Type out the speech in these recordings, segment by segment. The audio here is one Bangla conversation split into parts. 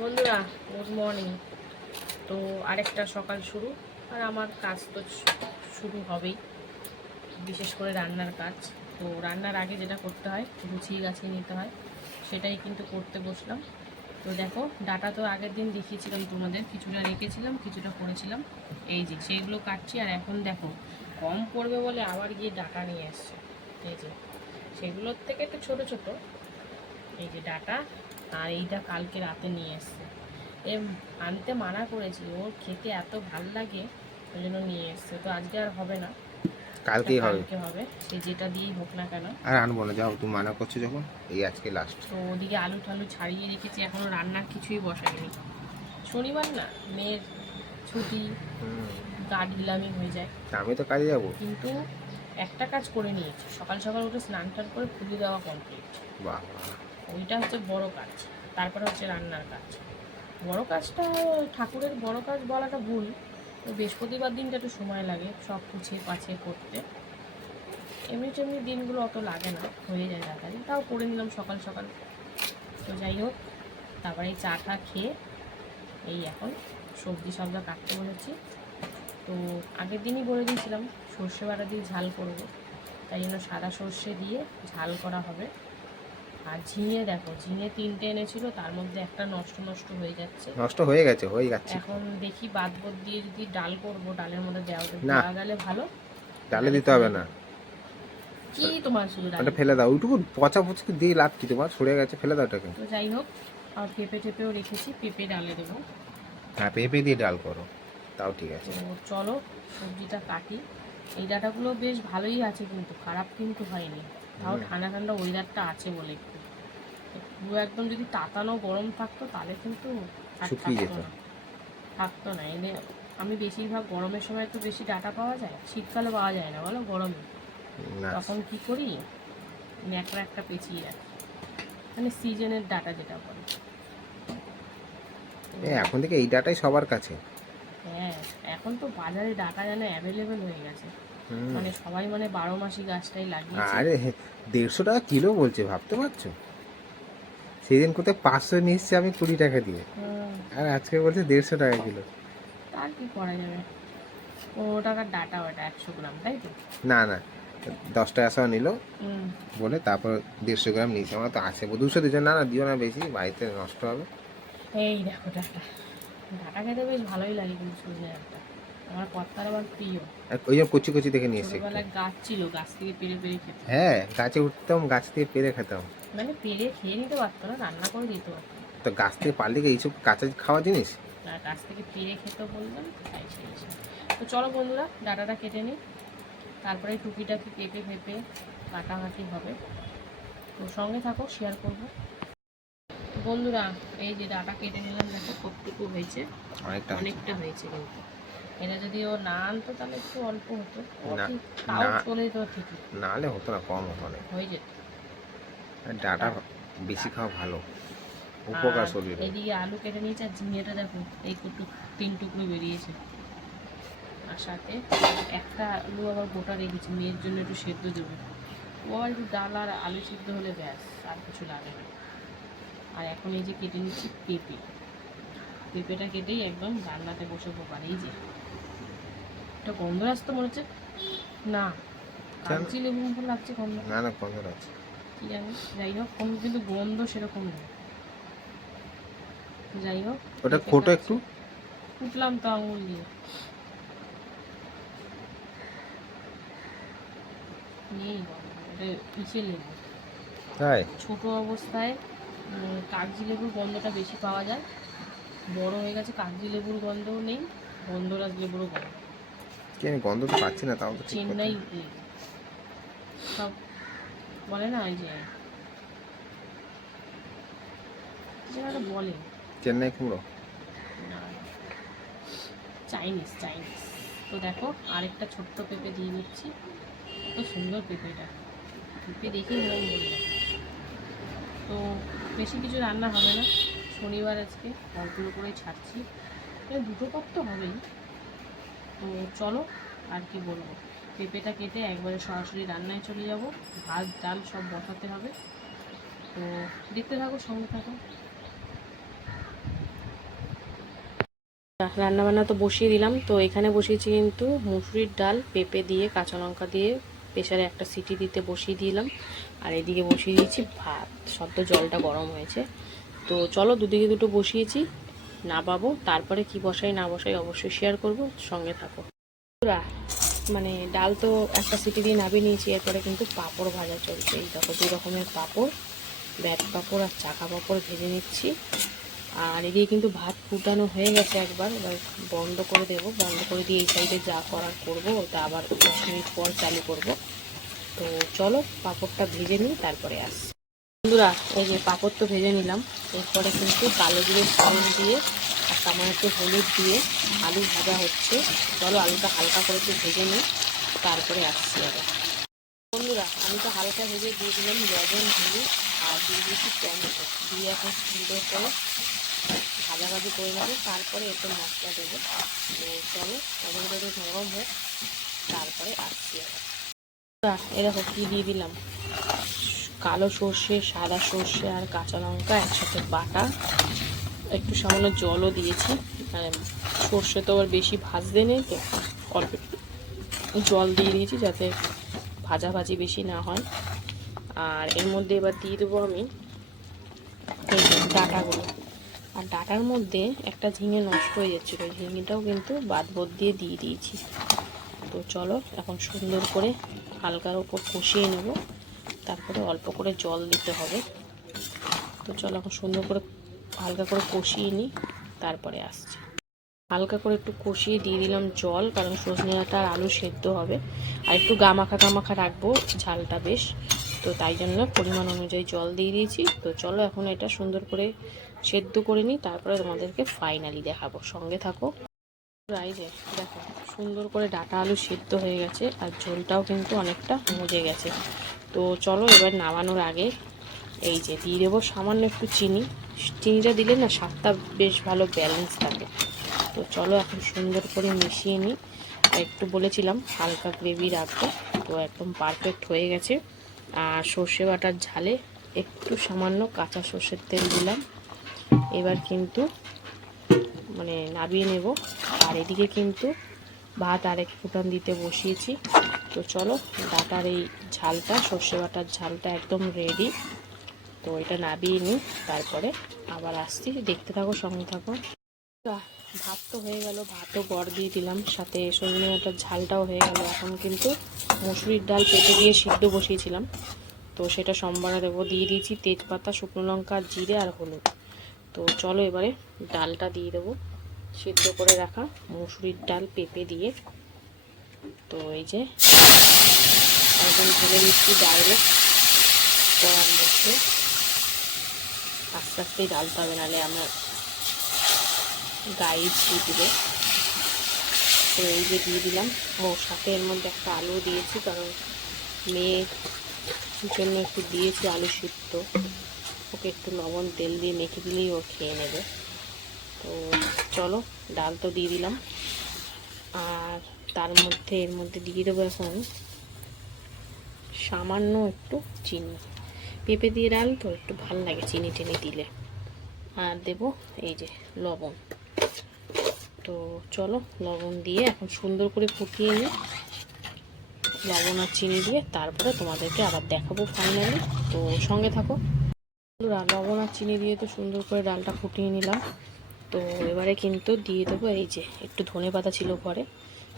বন্ধুরা গুড মর্নিং তো আরেকটা সকাল শুরু, আর আমার কাজ তো শুরু হবেই, বিশেষ করে রান্নার কাজ। তো রান্নার আগে যেটা করতে হয় গুছিয়ে গাছিয়ে নিতে হয়, সেটাই কিন্তু করতে বসলাম। তো দেখো, ডাটা তো আগের দিন দেখিয়েছিলাম তোমাদের, কিছুটা রেখেছিলাম, কিছুটা করেছিলাম। এই যে সেইগুলো কাটছি, আর এখন দেখো, কম পড়বে বলে আবার গিয়ে ডাটা নিয়ে এসছে। এই যে, সেগুলোর থেকে একটু ছোট ছোট। এই যে ডাটা আর এইটা কালকে রাতে নিয়ে এসছে। এ আনতে মানা করেছি ওর খেতে এত ভালো লাগে ওই জন্য নিয়ে এসছে। তো আজকে আর হবে না। কালকেই হবে। কালকে হবে। সে যেটা দিয়েই হোক না কেন। আর আনব না যাও তুমি মানা করছ যখন এই আজকে লাস্ট তো ওদিকে আলু টালু ছাড়িয়ে রেখেছি এখনও রান্নার কিছুই বসাইনি। শনিবার না মেয়ের ছুটি গা ঢিলামি হয়ে যায়। আমি তো কাজে যাব। কিন্তু একটা কাজ করে নিয়েছি সকাল সকাল উঠে স্নান টান করে ফুলি দেওয়া কমপ্লিট বাহ। ওইটা হচ্ছে বড় কাজ। তারপরে হচ্ছে রান্নার কাজ। বড় কাজটা, ঠাকুরের বড় কাজ বলাটা ভুল। তো বৃহস্পতিবার দিনটা একটু সময় লাগে সব গুছিয়ে পাছিয়ে করতে। এমনি টেমনি দিনগুলো অত লাগে না, হয়ে যায় তাড়াতাড়ি। তাও করে নিলাম সকাল সকাল। তো যাই হোক তারপরে এই চাটা খেয়ে এই এখন সবজি সবজা কাটতে বলেছি তো আগের দিনই বলে দিয়েছিলাম, সর্ষে বাটা দিয়ে ঝাল করব। তাই জন্য সাদা সর্ষে দিয়ে ঝাল করা হবে। আর ঝিঙে দেখো ঝিঙে তিনটে এনেছিল তার মধ্যে একটা নষ্ট নষ্ট হয়ে যাচ্ছে। নষ্ট হয়ে গেছে হয়ে যাচ্ছে। এখন দেখি বাদ বোদ দিয়ে যদি ডাল করব ডালের মধ্যে দেওয়া না। দেওয়া গেলে ভালো। ডালে দিতে হবে না। কি তোমার শুধু ডাল? ফেলে দাও ওইটুকু পচা পচকি দিয়ে লাভ কি? তোমার সরে গেছে ফেলে দাও ওটাকে। তো যাই হোক আর পেঁপে টেপেও রেখেছি পেঁপে ডালে দেবো। হ্যাঁ পেঁপে দিয়ে ডাল করো তাও ঠিক আছে। চলো সবজিটা কাটি। এই ডাটাগুলো বেশ ভালোই আছে কিন্তু খারাপ কিন্তু হয়নি। তাও ঠান্ডা ঠান্ডা ওয়েদারটা আছে বলে একটু। পুরো একদম যদি তাতানো গরম থাকতো তাহলে কিন্তু থাকতো না। থাকতো না। এনে আমি বেশিরভাগ গরমের সময় তো বেশি ডাটা পাওয়া যায় শীতকালে পাওয়া যায় না বলো গরমে। তখন কি করি? ন্যাকড়া একটা পেঁচিয়ে রাখি। মানে সিজনের ডাটা যেটা বলে। এখন থেকে এই ডাটাই সবার কাছে। হ্যাঁ এখন তো বাজারে ডাটা যেন অ্যাভেলেবেল হয়ে গেছে। মানে সবাই মানে বারো মাসি গাছটাই লাগিয়েছে। আরে দেড়শো টাকা কিলো বলছে ভাবতে পারছ? সেদিন কোথায় পাঁচশো এসছি আমি কুড়ি টাকা দিয়ে। আর আজকে বলছে দেড়শো টাকা কিলো। তার কি করা যাবে? পনেরো টাকার ডাটা ওটা একশো গ্রাম তাই তো? না না দশ টাকা সহ নিল। বলে তারপর দেড়শো গ্রাম নিয়েছে। আমার তো আছে দুশো দিচ্ছে না না দিও না বেশি বাড়িতে নষ্ট হবে। এই দেখো ডাটা। ডাটা খেতে বেশ ভালোই লাগে কিন্তু সজনে ডাটা আমার কর্তার আবার প্রিয়। ওই জন্য কচি কচি দেখে নিয়ে এসছে একটু। গাছ ছিল গাছ থেকে পেরে পেরে খেতে হ্যাঁ গাছে উঠতাম গাছ থেকে পেরে খেতাম। মানে পেরে খেয়ে নিতে পারতো না রান্না করে দিত তো গাছ থেকে পারলে কি এইসব কাঁচা খাওয়া জিনিস? আর গাছ থেকে পেরে খেতে বললাম তো চলো বন্ধুরা ডাটাটা কেটে নিই। তারপরে টুকিটাকি পেঁপে পেঁপে কাটাকাটি হবে। তো সঙ্গে থাকো শেয়ার করব। বন্ধুরা এই যে ডাটা কেটে নিলাম দেখো কতটুকু হয়েছে। অনেকটা অনেকটা হয়েছে কিন্তু। এটা যদি ও না আনতো তাহলে একটু অল্প হতো। না, তাও না। চলে যেত ঠিকই। না হলে হতো না কম হতো অনেক হয়ে যেত। ডাটা বেশি খাওয়া ভালো। উপকার শরীরে। এদিকে আলু কেটে নিয়েছে আর ঝিঙেটা দেখো এই কুটু তিন টুকরো বেরিয়েছে। আর সাথে একটা আলু আবার গোটা রেখেছি মেয়ের জন্য একটু সেদ্ধ দেবো। ও আবার একটু ডাল আর আলু সিদ্ধ হলে ব্যাস আর কিছু লাগে না। আর এখন এই যে কেটে নিচ্ছি পেঁপে। পেঁপেটা কেটেই একদম রান্নাতে বসে পোকার এই যে। একটা গন্ধ আসতো মনে হচ্ছে না? কাগজি লেবু মতো লাগছে গন্ধ। না না কত আছে কি জানি যাই হোক কোনো কিন্তু গন্ধ সেরকম নেই। যাই হোক ওটা খোটো একটু? কুটলাম তো আঙুল দিয়ে। নেই গন্ধ, পিছিয়ে লেবু। তাই? ছোট অবস্থায় কাগজি লেবুর গন্ধটা বেশি পাওয়া যায়। বড় হয়ে গেছে কাগজি লেবুর গন্ধও নেই গন্ধরাজ লেবুরও গন্ধ। কি আমি গন্ধ তো পাচ্ছি না তাও তো চেন্নাই সব বলে না ওই যে যেন বলে। চেন্নাই কুমড়ো? Chinese Chinese. তো দেখো আরেকটা ছোট্ট পেঁপে দিয়ে দিচ্ছি। কত সুন্দর পেঁপেটা। পেঁপে দেখেই মন ভরে তো বেশি কিছু রান্না হবে না। শনিবার আজকে অল্পগুলো করেই ছাড়ছি। দুটো পথ তো হবেই। তো চলো, আর কি বলব? পেঁপেটা কেটে একবারে সরাসরি রান্নায় চলে যাব। ভাত, ডাল সব বসাতে হবে। তো দেখতে থাকো, সঙ্গে থাকো। রান্নাবান্না তো বসিয়ে দিলাম। তো এখানে বসিয়েছি কিন্তু মুসুরির ডাল, পেঁপে দিয়ে, কাঁচা লঙ্কা দিয়ে প্রেশারে একটা সিটি দিতে বসিয়ে দিলাম। আর এদিকে বসিয়ে দিয়েছি ভাত। সদ্য জলটা গরম হয়েছে। তো চলো দুদিকে দুটো বসিয়েছি। না পাবো, তারপরে কি বসাই না বসাই অবশ্যই শেয়ার করব, সঙ্গে থাকো। মানে ডাল তো একটা সিটি দিয়ে নামিয়ে নিয়েছি, এরপরে কিন্তু পাঁপড় ভাজা চলছে। এই দেখো দুই রকমের পাঁপড়, ব্যাট পাঁপড় আর চাকা পাঁপড় ভেজে নিচ্ছি। আর এদিকে কিন্তু ভাত ফুটানো হয়ে গেছে একবার, এবার বন্ধ করে দেব। বন্ধ করে দিয়ে এই সাইডে যা করার করব, ওটা আবার দশ মিনিট পর চালু করব। তো চলো, পাঁপড়টা ভেজে নিই, তারপরে আসছি। বন্ধুরা, এই যে পাঁপড় তো ভেজে নিলাম। এরপরে কিন্তু কালো জিরে ফোড়ন দিয়ে আর সামান্য একটু হলুদ দিয়ে আলু ভাজা হচ্ছে। চলো আলুটা হালকা করে একটু ভেজে নিই, তারপরে আসছি আবার। বন্ধুরা আলুটা হালকা ভেজে দিয়ে দিলাম লবণ, হলুদ আর দিয়ে দিয়েছি টমেটো। দিয়ে এখন সুন্দর করে ভাজাভাজি করে নেব। তারপরে একটু মশলা দেবো। চলো, টমেটোটা একটু নরম হোক, তারপরে আসছি আবার। এরকম কী দিয়ে দিলাম। কালো সর্ষে, সাদা সর্ষে আর কাঁচা লঙ্কা একসাথে বাটা। একটু সামান্য জলও দিয়েছি। মানে সর্ষে তো আবার বেশি ভাজতে নেই, তো অল্প জল দিয়ে দিয়েছি যাতে ভাজাভাজি বেশি না হয়। আর এর মধ্যে এবার দিয়ে দেবো আমি ডাটাগুলো। আর ডাটার মধ্যে একটা ঝিঙে নষ্ট হয়ে যাচ্ছিল ঝিঙেটাও কিন্তু বাদ বোধ দিয়ে দিয়ে দিয়েছি। তো চলো এখন সুন্দর করে হালকার ওপর কষিয়ে নেব। তারপরে অল্প করে জল দিতে হবে। তো চলো এখন সুন্দর করে হালকা করে কষিয়ে নিই, তারপরে আসছি। হালকা করে একটু কষিয়ে দিয়ে দিলাম জল, কারণ সজনে ডাঁটা আর আলু সেদ্ধ হবে। আর একটু গামাখা গামাখা রাখব ঝালটা বেশ। তো তাই জন্য পরিমাণ অনুযায়ী জল দিয়ে দিয়েছি। তো চলো এখন এটা সুন্দর করে সেদ্ধ করে নিই, তারপরে তোমাদেরকে ফাইনালি দেখাবো। সঙ্গে থাকো। রাইজে দেখো, সুন্দর করে ডাটা আলু সেদ্ধ হয়ে গেছে, আর ঝোলটাও কিন্তু অনেকটা মজে গেছে। তো চলো এবার নামানোর আগে এই যে দিয়ে দেবো সামান্য একটু চিনি। চিনিটা দিলে না স্বাদটা বেশ ভালো ব্যালেন্স থাকে। তো চলো এখন সুন্দর করে মিশিয়ে নিই। একটু বলেছিলাম হালকা গ্রেভি রাখব, তো একদম পারফেক্ট হয়ে গেছে। আর সর্ষে বাটার ঝালে একটু সামান্য কাঁচা সর্ষের তেল দিলাম। এবার কিন্তু মানে নাবিয়ে নেব। আর এদিকে কিন্তু ভাত আরেক ফুটান দিতে বসিয়েছি। তো চলো ডাটার এই ঝালটা, সর্ষে বাটার ঝালটা একদম রেডি তো এটা নাবিয়ে নিই, তারপরে আবার আসছি। দেখতে থাকো, সঙ্গে থাকো। ভাত তো হয়ে গেল, ভাতও গড় দিয়ে দিলাম। সাথে সজনে ডাঁটার ঝালটাও হয়ে গেল। এখন কিন্তু মুসুরির ডাল পেটে দিয়ে সিদ্ধ বসিয়েছিলাম। তো সেটা সম্বারে দেবো। দিয়ে দিয়েছি তেজপাতা, শুকনো লঙ্কা, জিরে আর হলুদ। তো চলো এবারে ডালটা দিয়ে দেবো। সিদ্ধ করে রাখা মুসুরির ডাল পেঁপে দিয়ে। তো এই যে, একদম ঢেলে দিচ্ছি ডাইরেক্ট কড়ার মধ্যে। আস্তে আস্তেই ডালতে হবে, নাহলে আমার গায়ে ছিট দিবে। তো এই যে দিয়ে দিলাম। ও, সাথে এর মধ্যে একটা আলু দিয়েছি, কারণ মেয়ের জন্য একটু দিয়েছি আলু সিদ্ধ। ওকে একটু লবণ, তেল দিয়ে মেখে দিলেই ও খেয়ে নেবে। তো চলো, ডাল তো দিয়ে দিলাম। আর তার মধ্যে, এর মধ্যে দিয়ে দেবো এখন সামান্য একটু চিনি। পেঁপে দিয়ে ডাল তো একটু ভালো লাগে চিনি টিনি দিলে। আর দেব এই যে লবণ। তো চলো লবণ দিয়ে এখন সুন্দর করে ফুটিয়ে নিই। লবণ আর চিনি দিয়ে তারপরে তোমাদেরকে আবার দেখাবো ফাইনালি তো সঙ্গে থাকো। লবণ আর চিনি দিয়ে তো সুন্দর করে ডালটা ফুটিয়ে নিলাম। তো এবারে কিন্তু দিয়ে দেবো এই যে একটু ধনে পাতা ছিল ঘরে।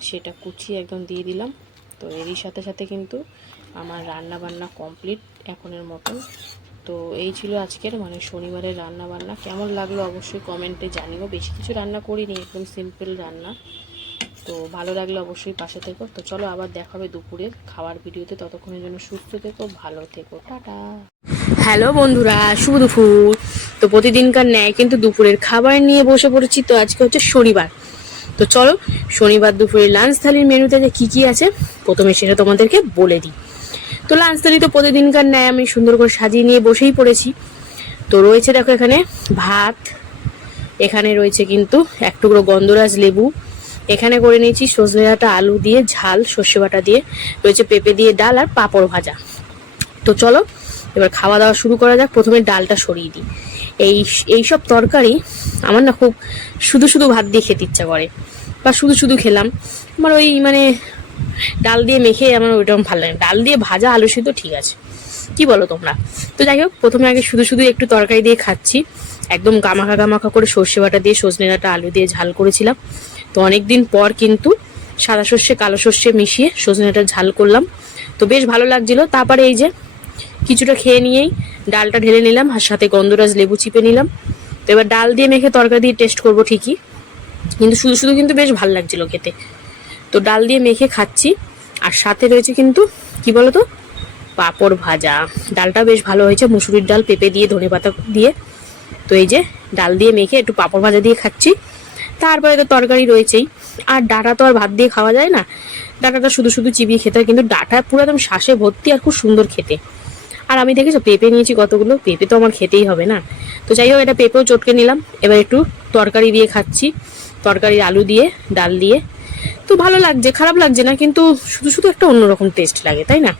সেটা কুচিয়ে একদম দিয়ে দিলাম। তো এরই সাথে সাথে কিন্তু আমার রান্না বান্না কমপ্লিট এখনের মতন। তো এই ছিল আজকের মানে শনিবারের রান্না বান্না কেমন লাগল অবশ্যই কমেন্টে জানিও। বেশি কিছু রান্না করিনি, একদম সিম্পল রান্না। তো ভালো লাগলে অবশ্যই পাশে থেকো। তো চলো আবার দেখাবে দুপুরের খাওয়ার ভিডিওতে। ততক্ষণের জন্য সুস্থ থেকো, ভালো থেকো। টাটা। হ্যালো বন্ধুরা, শুভ দুপুর। তো প্রতিদিনকার ন্যায় কিন্তু দুপুরের খাবার নিয়ে বসে পড়েছি। তো আজকে হচ্ছে শনিবার। তো চলো, শনিবার দুপুরে লাঞ্চ থালির মেনুতে কী কী আছে, প্রথমে সেটা তোমাদেরকে বলে দিই। তো লাঞ্চ থালি তো প্রতিদিনকার ন্যায়, আমি সুন্দর করে সাজিয়ে নিয়ে বসেই পড়েছি। তো রয়েছে দেখো এখানে ভাত, এখানে রয়েছে কিন্তু এক টুকরো গন্ধরাজ লেবু, এখানে করে নিয়েছি সজনে ডাঁটা আলু দিয়ে ঝাল, সর্ষে বাটা দিয়ে, রয়েছে পেঁপে দিয়ে ডাল আর পাঁপড় ভাজা। তো চলো, এবার খাওয়া দাওয়া শুরু করা যাক, প্রথমে ডালটা সরিয়ে দিই। এই এই সব তরকারি আমার না খুব শুধু শুধু ভাত দিয়ে খেতে ইচ্ছা করে বা শুধু শুধু খেলাম। আমার ওই মানে ডাল দিয়ে মেখে আমার ওইরকম ভালো লাগে ডাল দিয়ে ভাজা আলু সিদ্ধ ঠিক আছে। কি বলো তোমরা? তো যাই হোক, প্রথমে আগে শুধু শুধু একটু তরকারি দিয়ে খাচ্ছি। একদম গামাখা গামাখা করে সর্ষে বাটা দিয়ে, সজনে ডাঁটা, আলু দিয়ে ঝাল করেছিলাম। তো অনেক দিন পর কিন্তু সাদা সর্ষে, কালো সর্ষে মিশিয়ে সজনে ডাঁটা ঝাল করলাম। তো বেশ ভালো লাগছিল। তারপরে এই যে কিছুটা খেয়ে নিয়েই ডালটা ঢেলে নিলাম আর সাথে গন্ধরাজ লেবু চিপে নিলাম। তো এবার ডাল দিয়ে মেখে তরকারি দিয়ে টেস্ট করব ঠিকই। কিন্তু শুধু শুধু কিন্তু বেশ ভালো লাগছিল খেতে। তো ডাল দিয়ে মেখে খাচ্ছি আর সাথে রয়েছে কিন্তু, কি বলতো? পাঁপড় ভাজা। ডালটা বেশ ভালো হয়েছে। মুসুরির ডাল, পেঁপে দিয়ে, ধনে পাতা দিয়ে। তো এই যে ডাল দিয়ে মেখে একটু পাঁপড় ভাজা দিয়ে খাচ্ছি। তারপরে তো তরকারি রয়েছেই। আর ডাটা তো আর ভাত দিয়ে খাওয়া যায় না। ডাটাটা শুধু শুধু চিবিয়ে খেতে হয়, কিন্তু ডাটা পুরো একদম শ্বাসে ভর্তি আর খুব সুন্দর খেতে। আর আমি দেখেছ, পেঁপে নিয়েছি কতগুলো? পেঁপে তো আমার খেতেই হবে না। তো যাই হোক এটা পেঁপেও চটকে নিলাম। এবার একটু তরকারি দিয়ে খাচ্ছি। তরকারির আলু দিয়ে, ডাল দিয়ে। তো ভালো লাগছে, খারাপ লাগছে না, কিন্তু শুধু শুধু একটা অন্যরকম টেস্ট লাগে, তাই না?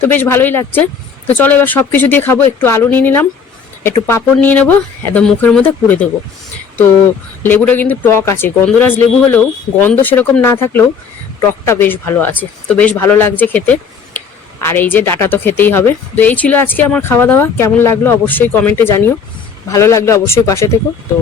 তো বেশ ভালোই লাগছে। তো চলো এবার সব কিছু দিয়ে খাব, একটু আলু নিয়ে নিলাম, একটু পাঁপড় নিয়ে নেব, একদম মুখের মধ্যে পুড়ে দেবো। তো লেবুটা কিন্তু টক আছে, গন্ধরাজ লেবু হলেও গন্ধ সেরকম না থাকলেও টকটা বেশ ভালো আছে। তো বেশ ভালো লাগছে খেতে। আর এই যে ডাটা তো খেতেই হবে। তো এই ছিল আজকে আমার খাওয়া দাওয়া। কেমন লাগল অবশ্যই কমেন্টে জানিও। ভালো লাগলে অবশ্যই পাশে থেকো। তো